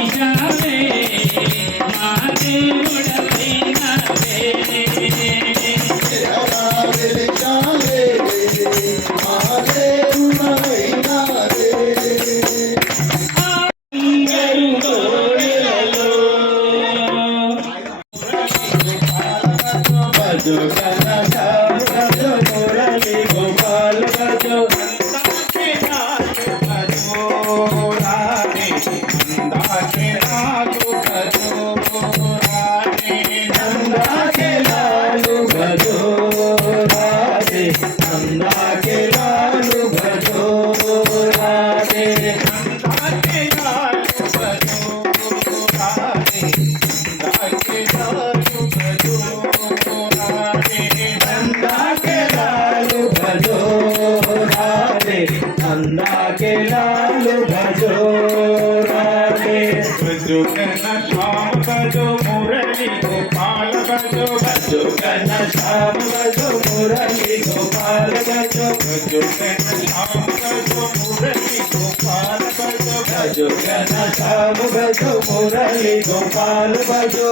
వెలిశావే మా దేవుడవైనావే వెలిశావే మా దేవుడవైనావే नंदा के लाल भजो राधे भजो घना श्याम भजो मुरली गोपाल भजो भजो घना श्याम भजो मुरली गोपाल भजो भजो घना श्याम भजो मुरली गोपाल भजो भजो घना श्याम भजो मुरली गोपाल भजो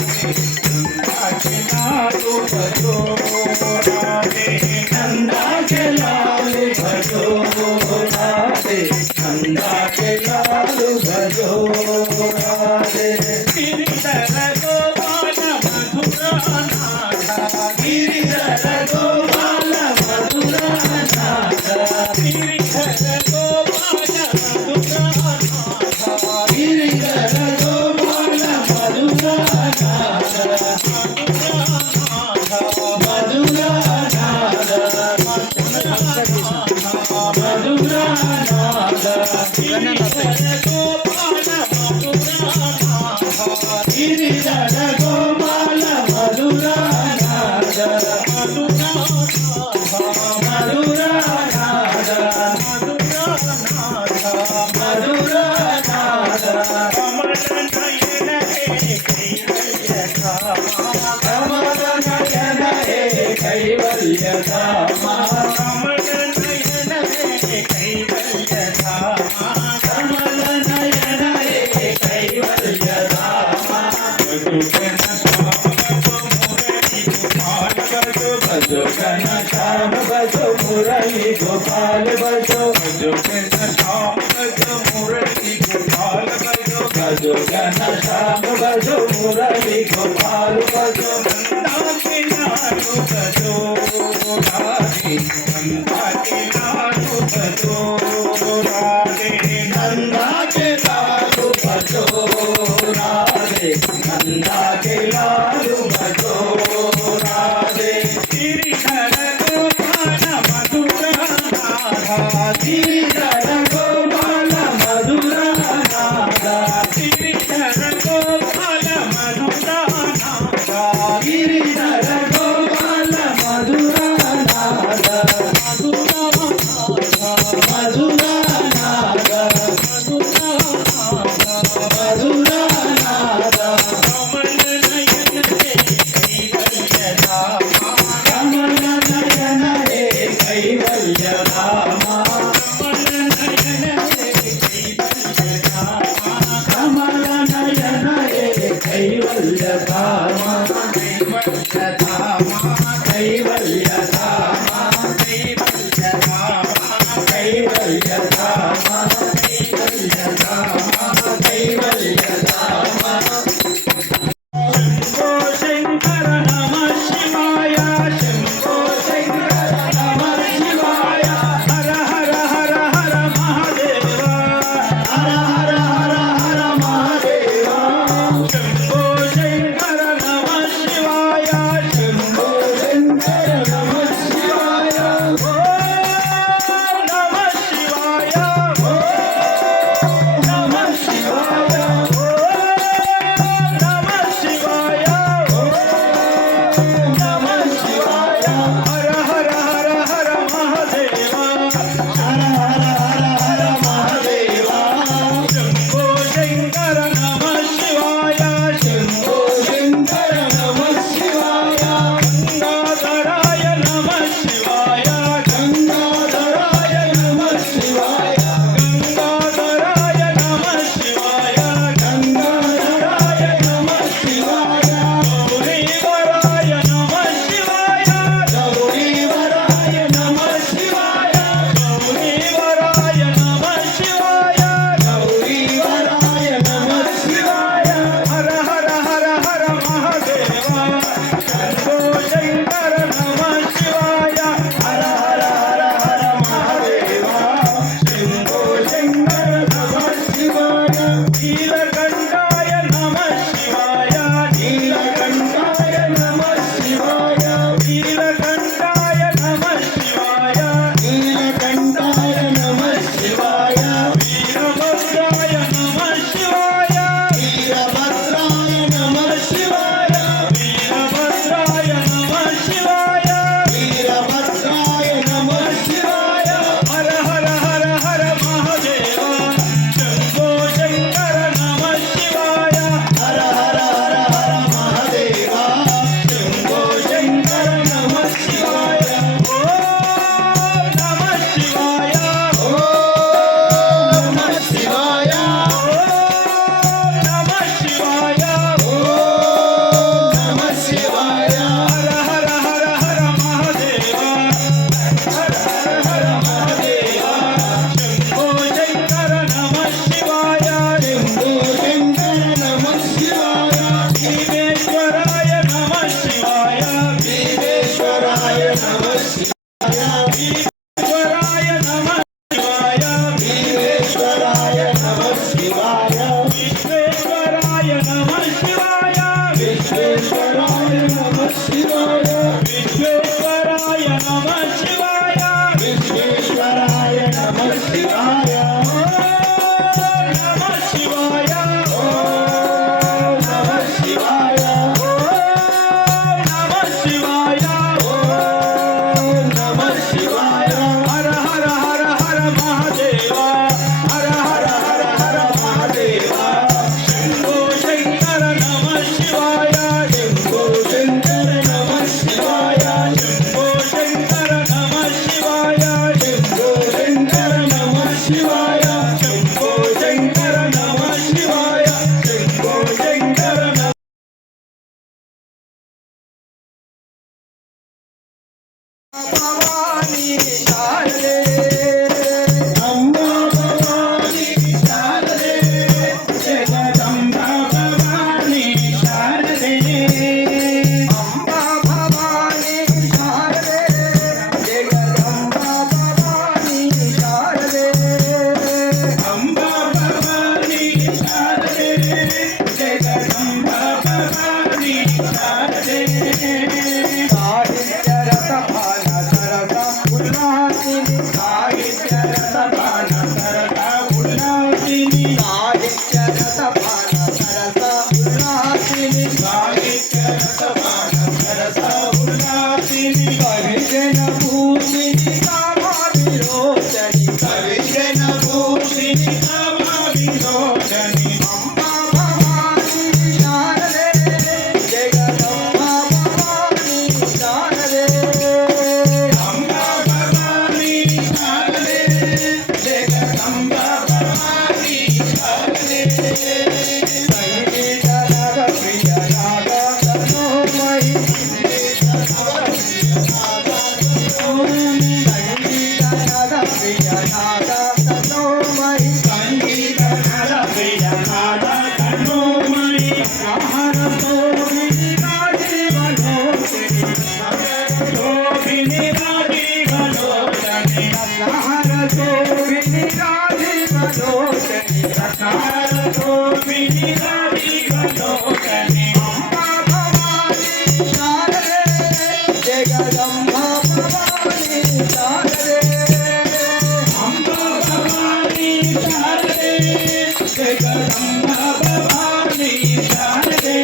नंदा के लाल भजो राधे नंदा के लाल भजो नंदा के लाल भजो राधे नंदा के लाल भजो राधे गिरिधर गोपाल मधुरा नाथा गिरिधर गोपाल मधुरा नाथा गिरिधर गोपाल मधुरा नाथा गिरिधर गोपाल मधुरा नाथा गिरिधर गोपाल मधुरा नाथ मधुरा नाथ मधुरा नाथ कमल नयन हे कैवल्य धामा कमल नयन हे कैवल्य धामा कमल नयन हे कैवल्य धामा भजो घना श्याम भजो मुरली गोपाल भजो भजो घना श्याम भजो मुरली गोपाल भजो भजो घना श्याम भजो मुरली गोपाल भजो नंदा के लाल भजो राधे नंदा के लाल भजो राधे नंदा के लाल भजो राधे नंदा के लाल भजो राधे गिरिधर गोपाल मधुरा नाथा गिरिधर गोपाल मधुरा नाथा गिरिधर गोपाल मधुरा नाथा गिरिधर गोपाल मधुरा नाथा मधुरा मधुरा नाथा मधुरा नाथा कमल नयन हे कैवल्य धामा कमल नयन हे कैवल्य धामा कमल नयन हे कैवल्य धामा कमल नयन हे कैवल्य धामा कैवल्य धामा कैवल्य धामा कैवल्य धामा कैवल्य धामा कैवल्य धामा कैवल्य धामा शंभो शंकर नमः शिवाय शंभो शंकर नमः शिवाय हर हर हर हर महादेव हर हर हर हर महादेव शंभो शंकर नमः शिवाय शंभो शंकर नमः शिवाय ओम नमः शिवाय ओम శివాయ నమః శివాయ ఓం నమః శివాయ ఓం నమః శివాయ ఓం నమః శివాయ హర హర హర హర మహాదేవ హర హర హర హర మహాదేవ శంభో శంకర నమః శివాయ శంభో శంకర నమః శివాయ శంభో శంకర నమః శివాయ శంభో శంకర నమః శివాయ శంభో శంకర నమః శివాయ శంభో శంకర భవాని శారదే అంబా భవాని శారదే జగదంబా భవాని శారదే అంబా భవాని శారదే జగదంబా భవాని శారదే అంబా భవాని శారదే జగదంబా భవాని శారదే సాహిత్య రస భాన సరస ఉల్లాసిని సాహిత్య రస భాన సరస ఉల్లాసిని సాహిత్య రస భాన సరస ఉల్లాసిని సాహిత్య రస భాన సరస ఉల్లాసిని కవిజన భూషిని కామా విరోచని కవిజన భూషిని కామా విరోచని అంబా భవాని శారదే జగదంబా భవాని శారదే అంబా భవాని శారదే జగదంబా భవాని శారదే సంగీత నాద ప్రియ నాద తనోమయి సంగీత నాద ప్రియ నాద తనోమయి సంగీత నాద ప్రియ నాద తనోమయి ఆహారతో విరాజీవలోచని ఆహారతో విరాజీవలోచని ఆహారతో విరాజీవలోచని అంబా భవాని శారదే జగదంబా భవాని శారదే అంబా భవాని శారదే జగదంబా భవాని శారదే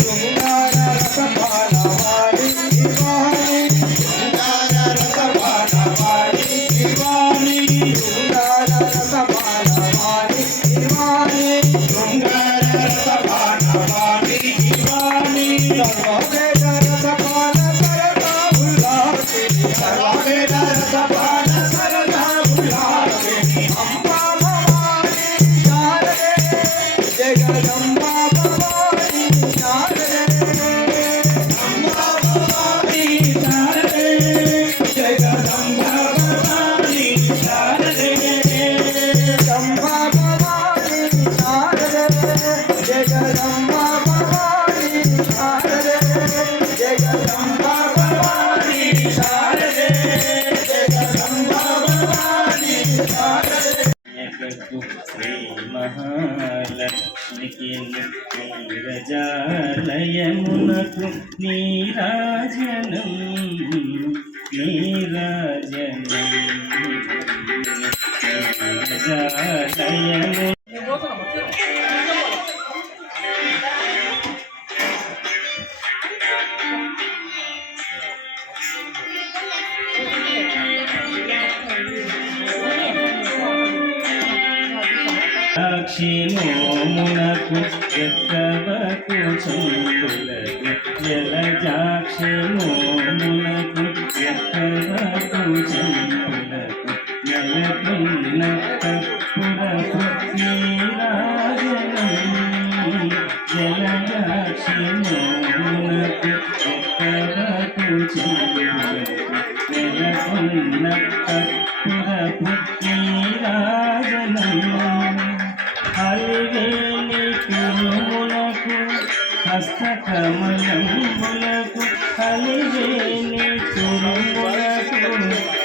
శృంగార రస బాలవాణి శివాని శృంగార రస బాలవాణి శివాని శృంగార రస బాలవాణి శివాని శృంగార రస బాలవాణి శివాని సర్వవేద రస బాల సరదా ఉల్లాసిని సర్వవేద రస బాల సరదా ఉల్లాసిని అంబా భవాని శారదే జగదంబా భవాని శారదే అంబా భవాని శారదే జగదంబా భవాని శారదే అంబా భవాని శారదే జగదంబా భవాని శారదే జగదంబా భవాని శారదే జగదంబా భవాని శారదే జగత్తు శ్రీ మహాలక్ష్మికి నీరజాలయమునకు నీరాజనం నీరాజనం నీరాజాలయము సాక్షి మోమునకు ఎక్కవకు చందులకు జలజాక్షి మోమునకు ఎక్కవకు చందులకు నెలకొన్న కప్పురకు నీరాజనం జలజాక్షి మోమునకు ఎక్కవకు చందులకు నెలకొన్న కప్పురకు నీరాజనం అలివేలి కురుములకు హస్తకమలములకు అలివేలి కురుములకు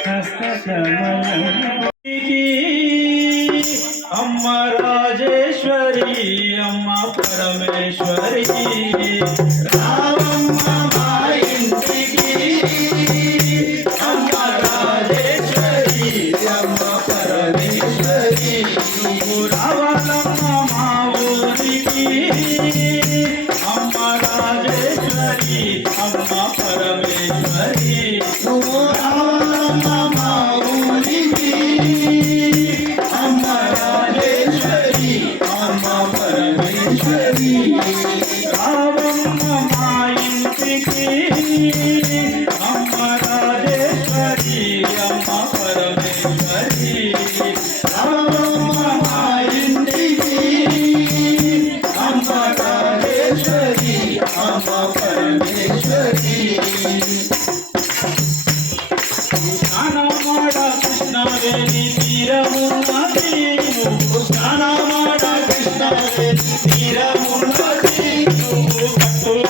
హస్తకమలము అమ్మ రాజేశ్వరి అమ్మ పరమేశ్వరి రావమ్మ మా ఇంటికి అమ్మ రాజేశ్వరి అమ్మ అమ్మ రాజేశ్వరి అమ్మ పరమేశ్వరి నువ్వు రావాలమ్మ మా ఊరికి అమ్మ రాజేశ్వరి అమ్మ పరమేశ్వరి రావమ్మ మా ఇంటికి అమ్మ రాజేశ్వరి అమ్మ పరమేశ్వరి రావమ్మ మా ఇంటికి అమ్మ రాజేశ్వరి అమ్మ పరమేశ్వరి స్నానమాడ కృష్ణవేణి తీరమున్నది నువ్వు స్నానమాడ కృష్ణవేణి తీరమున్నది నువ్వు కట్టుకోను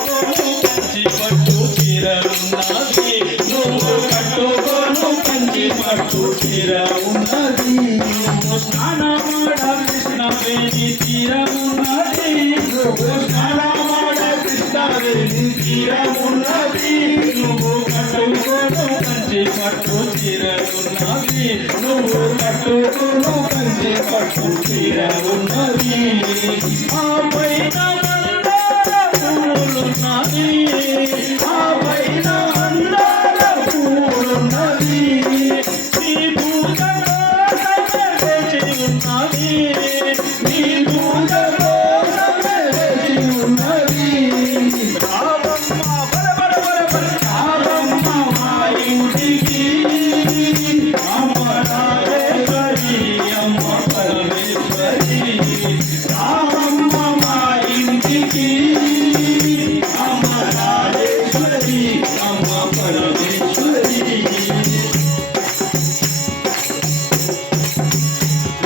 కంచి పట్టు చీరలున్నది నువ్వు కట్టుకోను కంచి పట్టు చీర ఉన్నది నువ్వు స్నానమాడ కృష్ణవేణి తీరమున్నది నువ్వు స్నానమాడ కృష్ణవేణి తీరమున్నది నువ్వు కట్టుకోను కంచి పట్టు చీరలున్నది నువ్వు కట్టుకోను కంచి పట్టు చీర ఉన్నది ఆ పైన మందార పూలున్నది ఆ పైన అందాల పూలున్నది నీ పూజ కోసమే వేచి ఉన్నది నీ పూజ కోసమే వేచి ఉన్నది రావమ్మ బర బర బర బర రావమ్మ మా ఇంటికి అమ్మ రాజేశ్వరి అమ్మ పరమేశ్వరి రావమ్మ మా ఇంటికి అమ్మ రాజేశ్వరి అమ్మ పరమేశ్వరి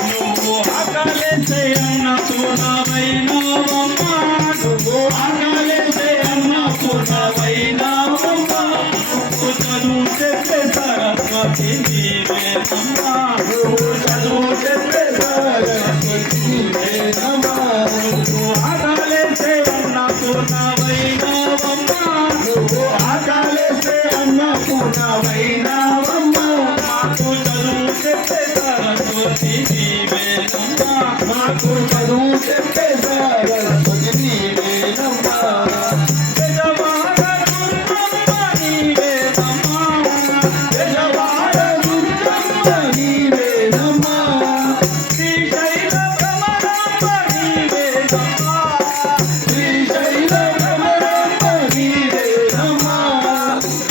నువ్వు ఆకలేసే అన్నపూర్ణమైనవమ్మ నువ్వు ఆకలేసే అన్నపూర్ణమైనవమ్మ నువ్వు చదువు చెప్పే సరస్వతి నీవేనమ్మ నువ్వు చదువు చెప్పే సరస్వతి నీవేనమ్మా. నువ్వు ఆకలేసే అన్నపూర్ణమైనవమ్మ నువ్వు ఆకలేసే అన్నపూర్ణమైనవమ్మ మాకు చదువు చెప్పే సరస్వతి నీవేనమ్మ మాకు చదువు చెప్పే సరస్వతి నీవేనమ్మా. పెదవాడ దుర్గమ్మ నీవేనమ్మ యజమాన దుర్గమ్మ నీవేనమ్మా. శ్రీశైల భ్రమరాంబ నీవేనమ్మ శ్రీశైల భ్రమరాంబ నీవేనమ్మా.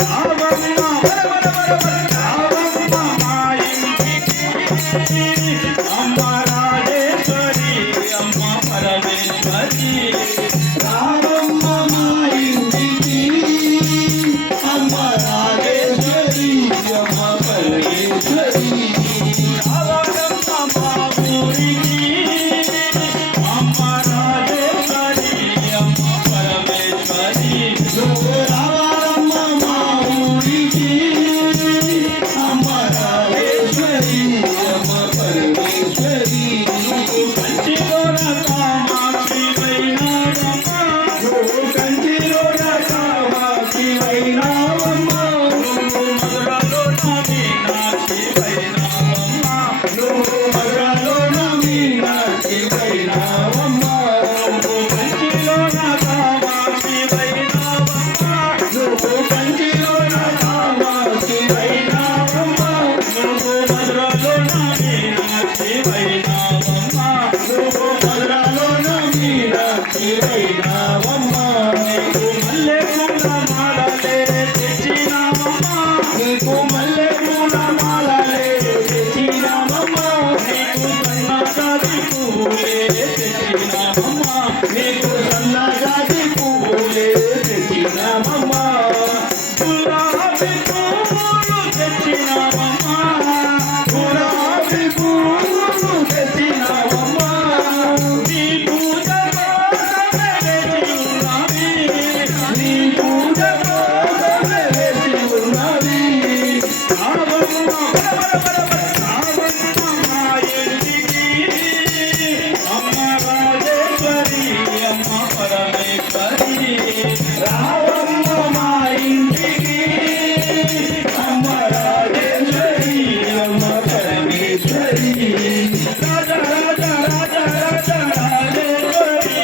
రావమ్మ బర బర బర బర రావమ్మ మా ఇంటికి అమ్మ రాజేశ్వరి అమ్మ పరమేశ్వరి రావమ్మ మా ఇంటికి అమ్మ రాజేశ్వరి అమ్మ పరమేశ్వరి రావమ్మ మా ఊరికి అమ్మ రాజేశ్వరి అమ్మ పరమేశ్వరి నువ్వు రావాలమ్మ మా ఊరికి అమ్మ రాజేశ్వరి అమ్మ పరమేశ్వరి కంచిలోన కామాక్షి వైనాడమ్మ నువ్వు కంచిలోన కామాక్షి వైనావమ్మ నువ్వు మధురలోన మీనాక్షి వైనాడమ్మ నువ్వు మగలోన మీనాక్షి వైనావమ్మ నువ్వు కంచిలోన కామాక్షి వైనాడమ్మ నువ్వు కంచిలోన కామాక్షి వైనావమ్మ నువ్వు మధురలోన మీనాక్షి వైనాడమ్మ నువ్వు మగలోన మీనాక్షి వైనావమ్మ నీకు మల్లె పూల మాలలే తెచ్చినామమ్మ నీకు మల్లె పూల మాలలే తెచ్చినామమ్మ నీకు సన్నజాజి పూలే తెచ్చినామమ్మ నీకు సన్నజాజి పువ్వులే తెచ్చినామమ్మ గులాబీ పువ్వులు తెచ్చినామమ్మ గులాబీ పువ్వులు తెచ్చినామమ్మ నీ పూజ కోసమే వేచి ఉన్నది నీ పూజ కోసమే వేచి ఉన్నది రావమ్మ బర బర బర బర రావమ్మ మా ఇంటికి అమ్మ రాజేశ్వరి అమ్మ పరమేశ్వరి రావమ్మ మా ఇంటికి అమ్మ రాజేశ్వరి అమ్మ పరమేశ్వరి రాజ రాజ రాజ రాజ రాజేశ్వరి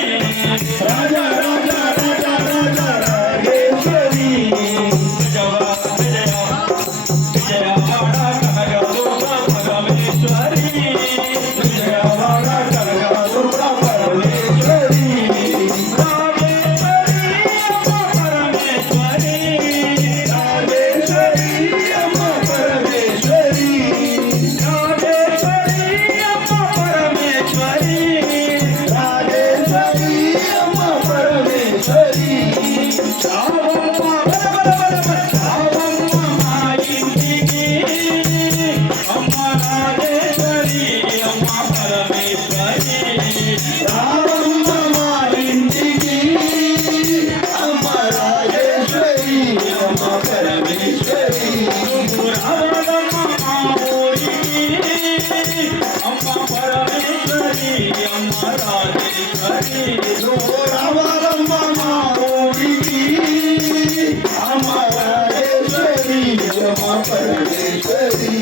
రాజేశ్వరి నువ్వు రావాలమ్మ మా ఊరికి అమ్మ రాజేశ్వరి అమ్మ పరమేశ్వరి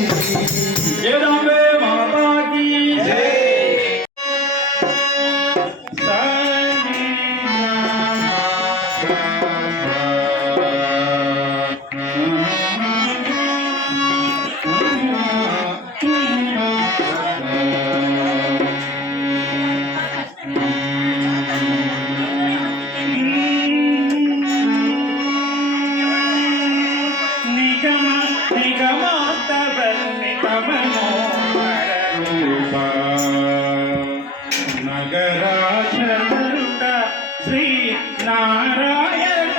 జగదంబే మాతాకి జై. నగరాజరుడ శ్రీ నారాయణ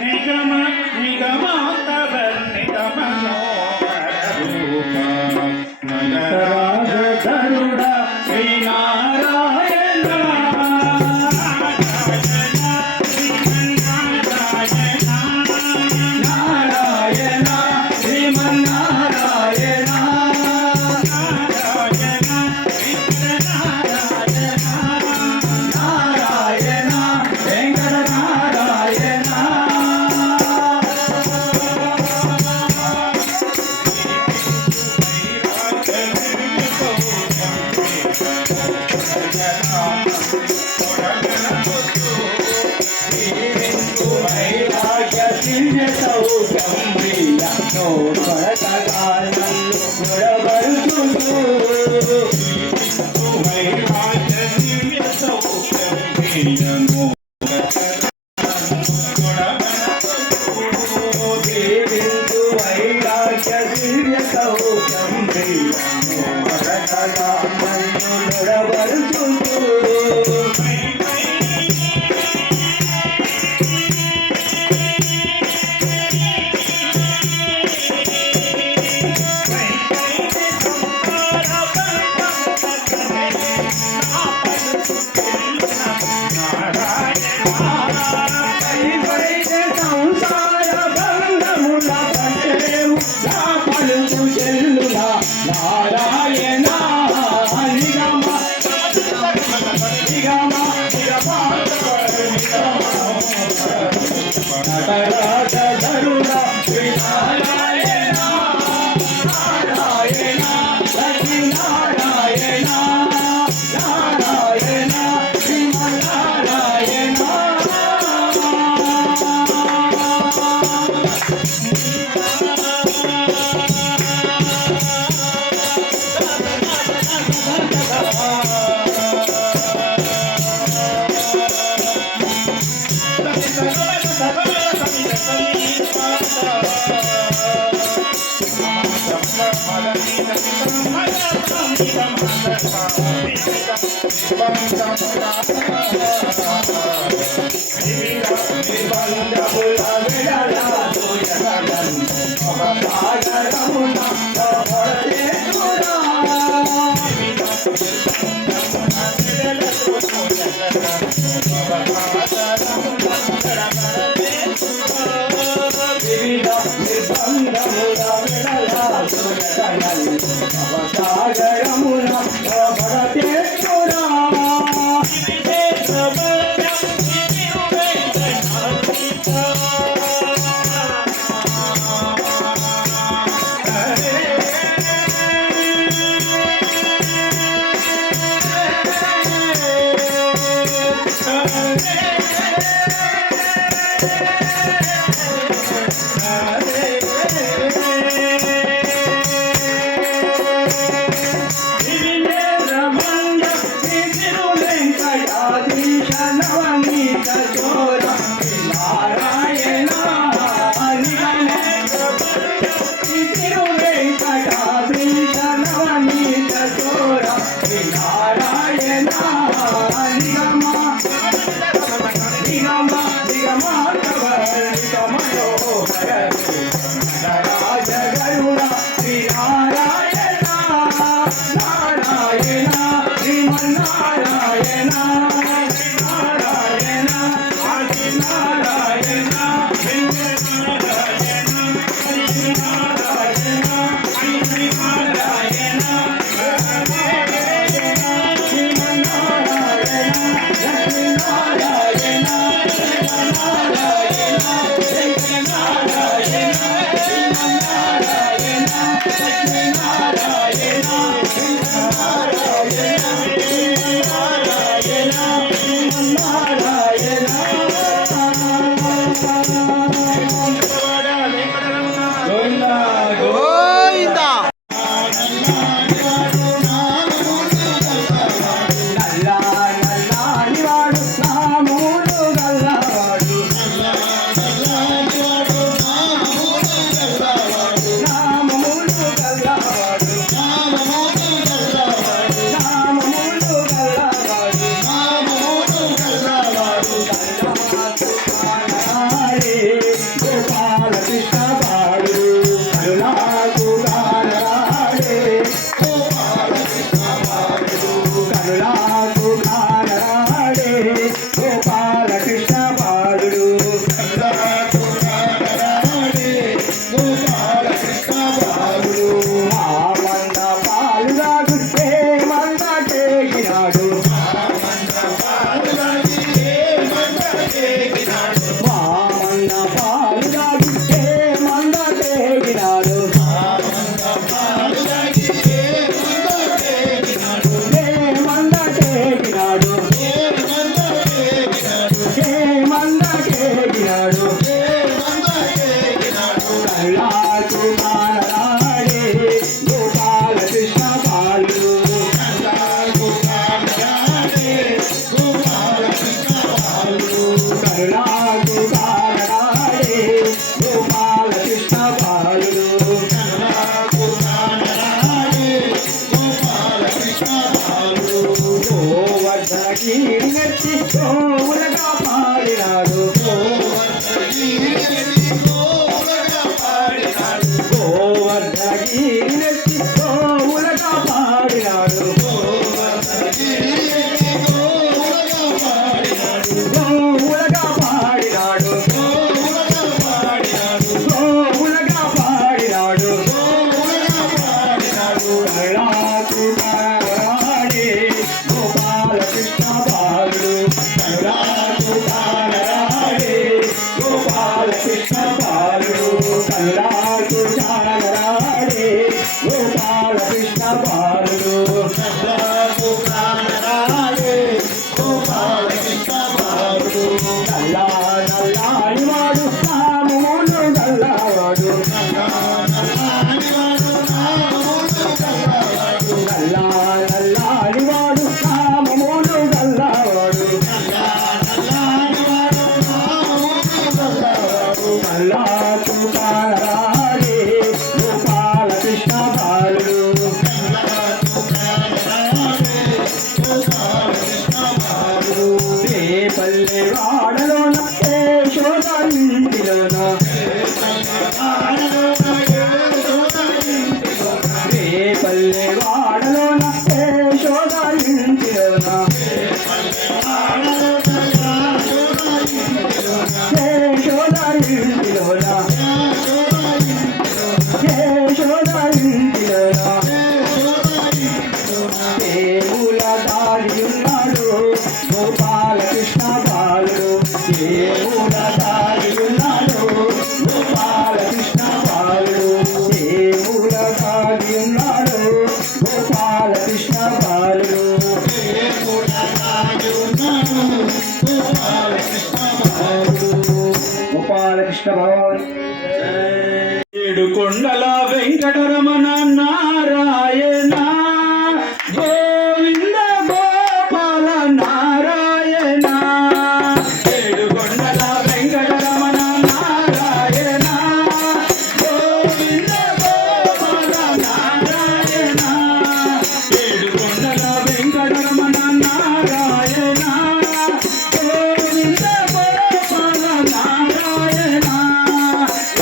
నిగమ నిగమాత వర్ణిత మనోహర రూప నగరాజరుడ శ్రీ నారాయణ నారాయణ శ్రీమన్నారాయణ నారాయణ వెంకటనారాయణ వైరాగ్య దివ్య సౌఖ్యం ప్రియ నో కొరతగానల్లు కొరబడుతుంటూ దేవిందు వైరాగ్య దివ్య సౌఖ్యం ప్రియ నో కొరతగానల్లు కొరబడుతుంటూ సంసార బంధముల పట్టలేవు నా పలుకు చెల్లులా నారాయణ నిగమ నిగమ నటరాజ ధరుణ శ్రీనారాయణ నారాయణ లక్ష్మీ నారాయణ నారాయణ శ్రీమన్నారాయణ Narayana కల్లాకు కానరాడే గోపాల కృష్ణ బాలుడు కల్లాకు కానరాడే గోపాల కృష్ణ బాలుడు కల్లాకు కానరాడే గోపాల కృష్ణ బాలుడు కల్లాకు కానరాడే గోపాల కృష్ణ బాలుడు గోవర్ధనగిరి నెత్తి గోవులగా పాడినాడు గోవర్ధనగిరి నెత్తి గోవులగా పాడినాడు గోవులగా పాడినాడు గోవులగా పాడినాడు కల్లాకు కానరాడే గోపాల కృష్ణ బాలుడు కల్లాకు కానరాడే గోపాల కృష్ణ బాలుడు కల్లాకు కానరాడే గోపాల కృష్ణ బాలుడు కల్లాకు కానరాడే గోపాల కృష్ణ బాలుడు నల్లా నల్లాడివాడు నామములు గల్లవాడు నల్లా నల్లాడివాడు నామములు గల్లవాడు కల్లాకు కానరాడే గోపాల కృష్ణ బాలుడు పల్లె వాడలోన యశోద ఇంటిలోన పల్లె వాడలోన యశోద ఇంటిలోన యశోద ఇంటిలోన యశోద ఇంటిలోన దేవుల దారి ఉన్నాడు గోపాల కృష్ణ బాలుడు దేవుల దారి ఉన్నాడు గోపాల కృష్ణ బాలుడు దేవుల దారి ఉన్నాడు గోపాల కృష్ణ బాలుడు దేవుల దారి ఉన్నాడు గోపాల కృష్ణ బాలుడు గోపాల కృష్ణ భగవాన్ ఏడు కొండల వెంకటరమణ నారాయణ గోవింద గోపాల నారాయణ ఏడు కొండల వెంకటరమణ నారాయణ గోవింద గోపాల నారాయణ ఏడు కొండల వెంకటరమణ నారాయణ గోవింద గోపాల నారాయణ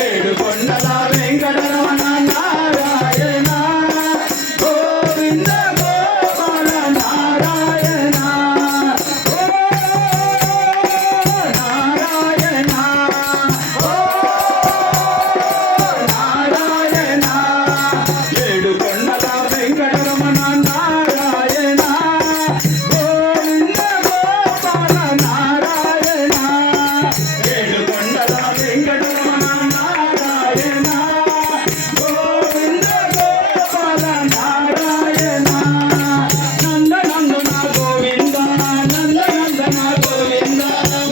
ఏడు కొండల వెంకటరమణ నారాయణ గోవింద గోపాల నారాయణ ఓ నారాయణ ఓ నారాయణ ఏడు కొండల వెంకటరమణ నారాయణ గోవింద గోపాల నారాయణ ఏడు కొండల వెంకటరమణ నారాయణ గోవింద గోపాల నారాయణ నందనందన గోవింద నందనందన గోవింద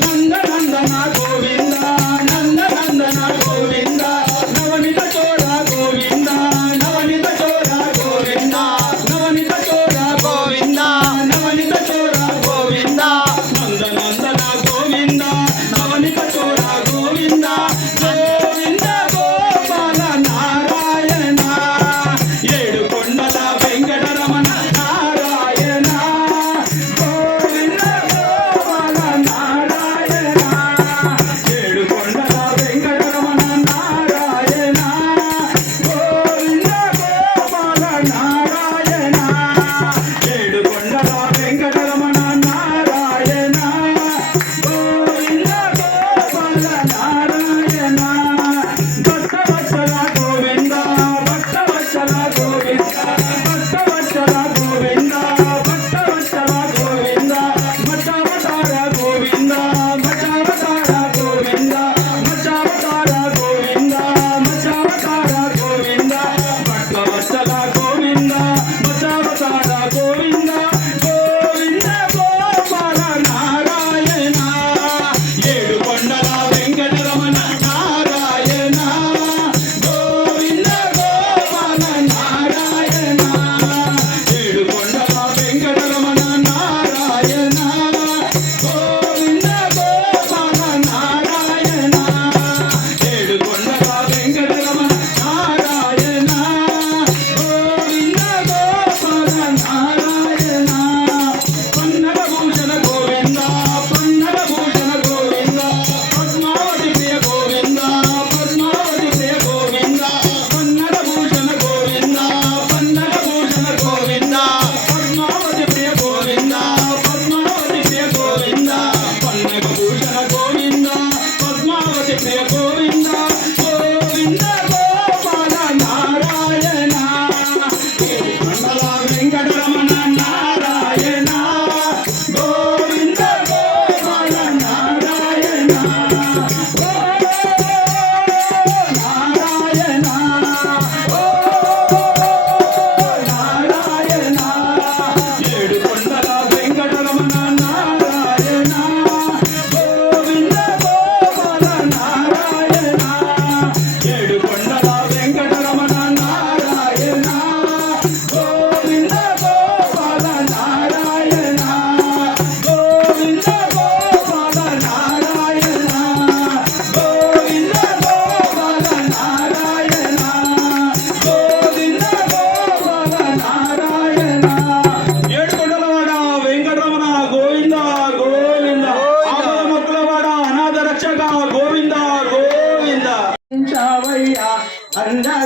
నందనందన గోవింద నందనందన గోవింద నవనిత చోర గోవింద నవనిత చోర గోవింద నవనిత చోర గోవింద నవనిత చోర గోవింద నందనందన గోవింద నవనిత చోర గోవింద గోవింద గోపాల నారాయణ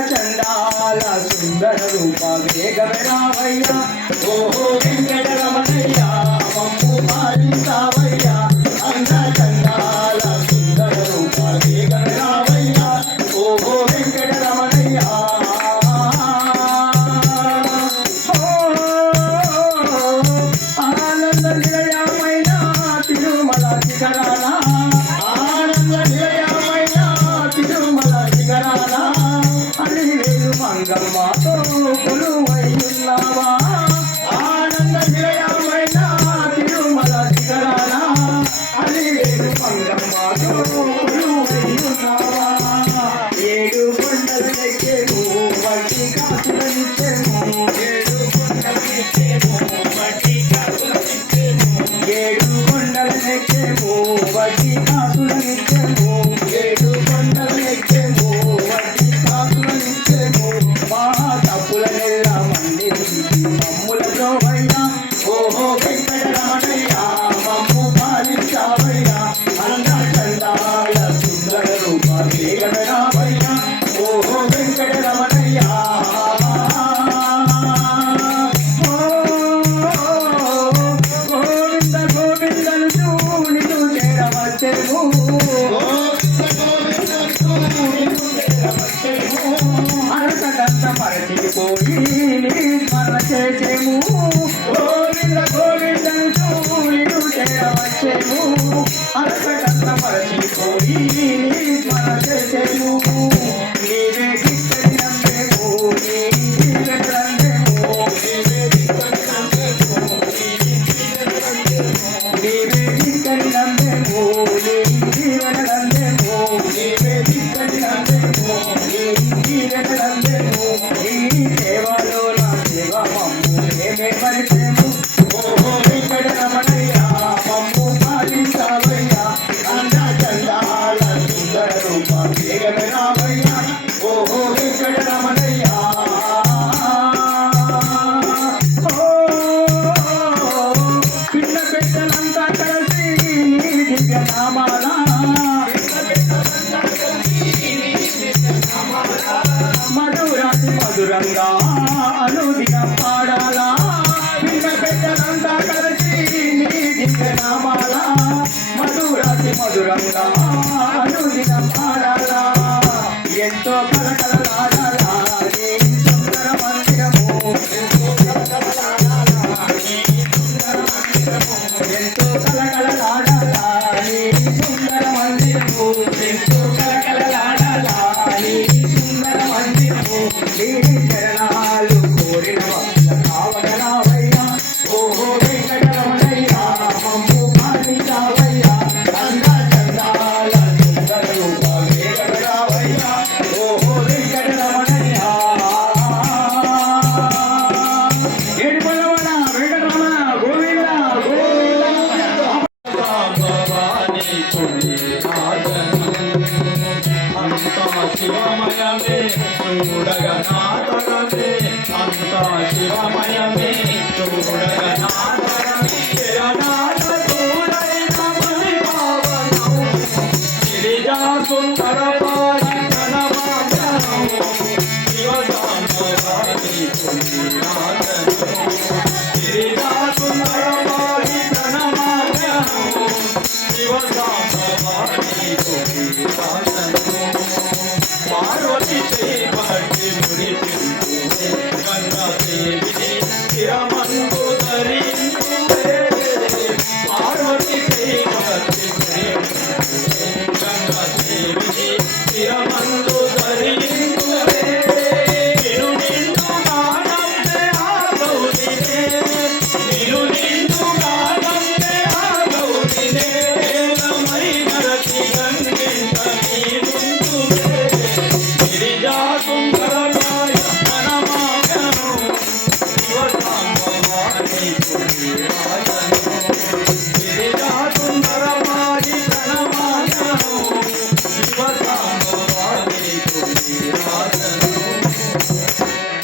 చండాల సుందర రూప వేగమే రావయ్యా ఓహో వెంకటరమణయ్య మమ్ము పాలించావయ్యా అంద చండాల సుందర రూప వేగమే రావయ్యా ఓహో వెంకటరమణయ్య ఆనంద నిలయమైన తిరుమల శిఖరాన ఆనంద నిలయమైన తిరుమల శిఖరాన అలివేలు మంగమ్మతో కొలువైయున్నావా ఆనంద నిలయమైన తిరుమల శిఖరాన అలివేలు మంగమ్మతో కొలువైయున్నావా ఏడు కొండలు ఎక్కేము వడ్డీ కాసులనిచ్చేము ఏడు కొండలు వడ్డీ కాసులనిచ్చేము ఏడు కొండలు ఎక్కేము వడ్డీ కాసులనిచ్చేము ఏడు కొండలు ఎక్కేము వడ్డీ కాసులనిచ్చేము మా తప్పులనెల్లా మన్నించి మమ్ముల ద్రోవయ్యా ఓహో వెంకటరమణయ్యా మమ్ము పాలించావయ్యా అంద చండాల సుందర రూప వేగమే రావయ్యా ఓహో వెంకటరమణయ్యా గోవింద గోవిందను చూనిను చేరవచ్చెను అరసగంత పరచిపోయి నీ స్మరణ చేసేము గోవింద గోవిందను చూనిను చేరవచ్చెను అరసగంత పరచిపోయి నీ స్మరణ చేసేము నీవే గిట్టని నందేము నీ నందేము నీవే గిట్టని నందేము నీవే గిట్టని నందేము నీ నందేము నీవే గిట్టని నందేము నీ నందేము నీ సేవలో నా సేవ మమ్ము మేమే పరిచేము ఓహో వెంకటరమణయ్య మమ్ము పాలించావయ్యా అంద చండాల సుందర రూప వేగమే రావయ్యా ఓహో వెంకటరమణయ్య పిల్ల పెట్టలంతా కలిసి నీ దివ్య నామాల మధురాతి మధురంగా అనుదిన పాడాలా పిల్ల పెట్టలంతా కలిసి నీ దివ్య నామాల మధురాతి మధురంగా అనుదిన పాడాలా ఎంతో కలకలలాడాలా నీ సుందర మందిరము ఎంతో కలకలలాడాలా నీ సుందర మందిరము ఎంతో కలకలలాడాలా నీ సుందర మందిరము ఎంతో కలకలలాడాలా నీ సుందర మందిరము నీ చరణాలు కోరిన భక్త కావగలవయ్యా ఓహో వెంకటరమణయ్యా మమ్ము పాలించావయ్యా అంద చందాల సుందర రూప వేగమే రావయ్యా ఓహో వెంకటరమణయ్యా ఏడుకొండలవాడ వెంకటరమణ గోవింద గోవింద భవాని పుణ్య అంతా శివమయమే చూడగ నాదరమే అంతా శివమయమే చూడగ నాదరమే జయనాథ చూడైన పరిపావనం గిరిజా సుందర పారి ఘనమాజనం శివసాంబవాని పుణ్యనాథనం గిరిజా సుందర పారి ఘనమాజనం శివసాంబవాని పుణ్యనాథనం పార్వతి చేపట్టి ముడి గంగాదేవిని చిరమందు ధరించువే పార్వతి చేపట్టి గంగాదేవిని చిరమందు ధరించువే నిన్ను నిన్ను గానంతే ఆ గౌరినే నిన్ను నిన్ను గానంతే ఆ గౌరినే వేదమై నరతి గంగింత నీ ముందువే గిరిజా సుందరమాయ ఘనమాయను శివసాంబవాని పుణ్యరాజను గిరిజా సుందరమాయ ఘనమాయను శివసాంబవాని పుణ్యరాజను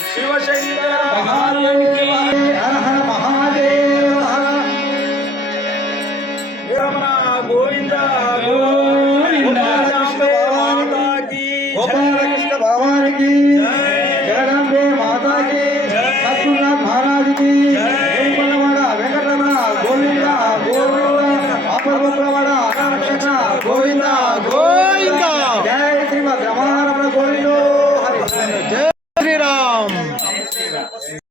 శివశంకర భగవానునికి హర హర మహాదేవ హర రమణ గోవింద గోవింద గోపాలకృష్ణ భగవానికి గోపాలకృష్ణ భగవానికి జై రూపరమణ రక్షక గోవింద గోవింద జై శ్రీమద్ రమణ గోవిందో హరి జై